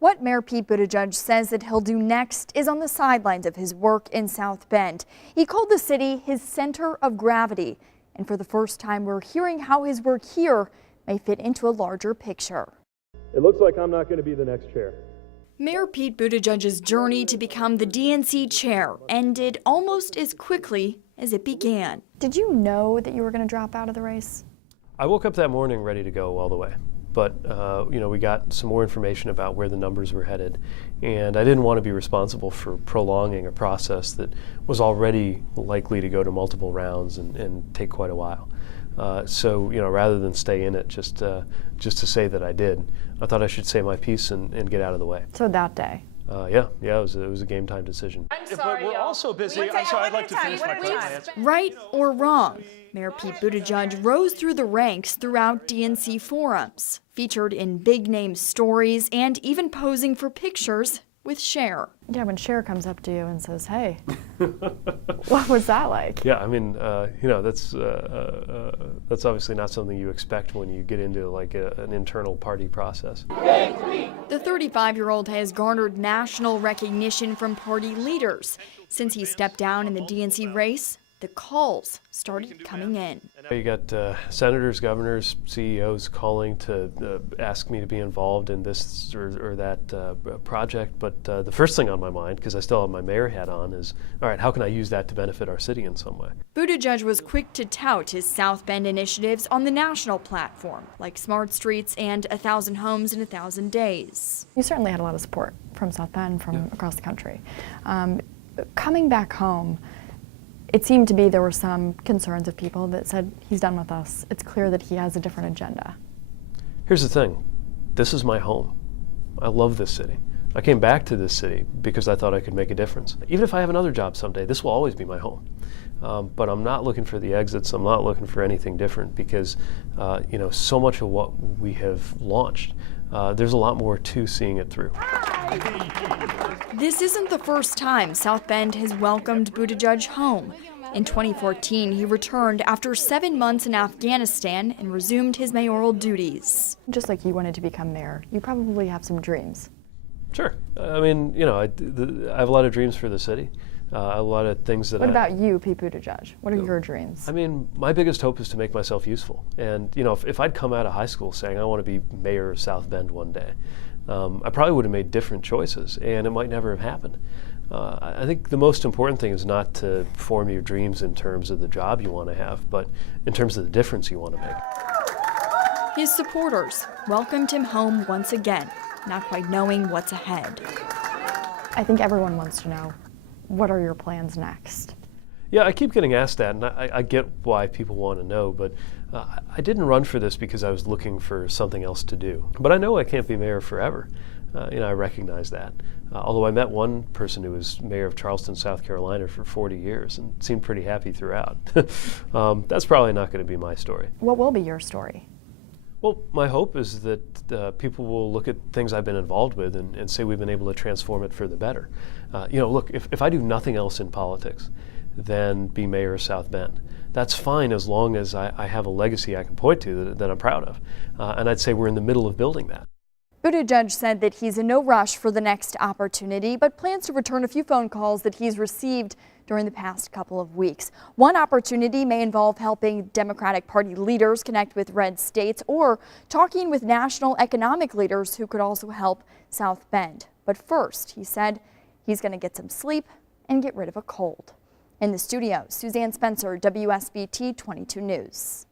What Mayor Pete Buttigieg says that he'll do next is on the sidelines of his work in South Bend. He called the city his center of gravity. And for the first time, we're hearing how his work here may fit into a larger picture. It looks like I'm not going to be the next chair. Mayor Pete Buttigieg's journey to become the DNC chair ended almost as quickly as it began. Did you know that you were going to drop out of the race? I woke up that morning ready to go all the way. But, we got some more information about where the numbers were headed. And I didn't want to be responsible for prolonging a process that was already likely to go to multiple rounds and take quite a while. So, rather than stay in it just to say that I did, I thought I should say my piece and get out of the way. So that day? It was a game time decision. I'm sorry, but we're also busy. I'm sorry, I'd like to finish my comment. Right or wrong, Mayor Pete Buttigieg rose through the ranks throughout DNC forums, featured in big-name stories, and even posing for pictures with Cher. Yeah, when Cher comes up to you and says, hey, what was that like? Yeah, that's obviously not something you expect when you get into like an internal party process. The 35-year-old has garnered national recognition from party leaders. Since he stepped down in the DNC race, the calls started coming in. You got senators, governors, CEOs calling to ask me to be involved in this or that project. But the first thing on my mind, because I still have my mayor hat on, is, all right, how can I use that to benefit our city in some way? Buttigieg was quick to tout his South Bend initiatives on the national platform, like Smart Streets and 1,000 Homes in 1,000 Days. You certainly had a lot of support from South Bend, from across the country. Coming back home, it seemed to be there were some concerns of people that said, he's done with us. It's clear that he has a different agenda. Here's the thing. This is my home. I love this city. I came back to this city because I thought I could make a difference. Even if I have another job someday, this will always be my home. But I'm not looking for the exits. I'm not looking for anything different because, so much of what we have launched, there's a lot more to seeing it through. This isn't the first time South Bend has welcomed Buttigieg home. In 2014, he returned after 7 months in Afghanistan and resumed his mayoral duties. Just like you wanted to become mayor, you probably have some dreams. Sure. I have a lot of dreams for the city. A lot of things that What about you, Pete Buttigieg? What are your dreams? My biggest hope is to make myself useful. And, if I'd come out of high school saying I want to be mayor of South Bend one day, I probably would have made different choices, and it might never have happened. I think the most important thing is not to form your dreams in terms of the job you want to have, but in terms of the difference you want to make. His supporters welcomed him home once again, not quite knowing what's ahead. I think everyone wants to know, what are your plans next? Yeah, I keep getting asked that, and I get why people want to know, but I didn't run for this because I was looking for something else to do. But I know I can't be mayor forever. I recognize that. Although I met one person who was mayor of Charleston, South Carolina for 40 years and seemed pretty happy throughout. That's probably not going to be my story. What will be your story? Well, my hope is that people will look at things I've been involved with and say we've been able to transform it for the better. Look, if I do nothing else in politics, then be mayor of South Bend. That's fine as long as I have a legacy I can point to that I'm proud of. And I'd say we're in the middle of building that. Buttigieg said that he's in no rush for the next opportunity, but plans to return a few phone calls that he's received during the past couple of weeks. One opportunity may involve helping Democratic Party leaders connect with red states or talking with national economic leaders who could also help South Bend. But first, he said he's going to get some sleep and get rid of a cold. In the studio, Suzanne Spencer, WSBT 22 News.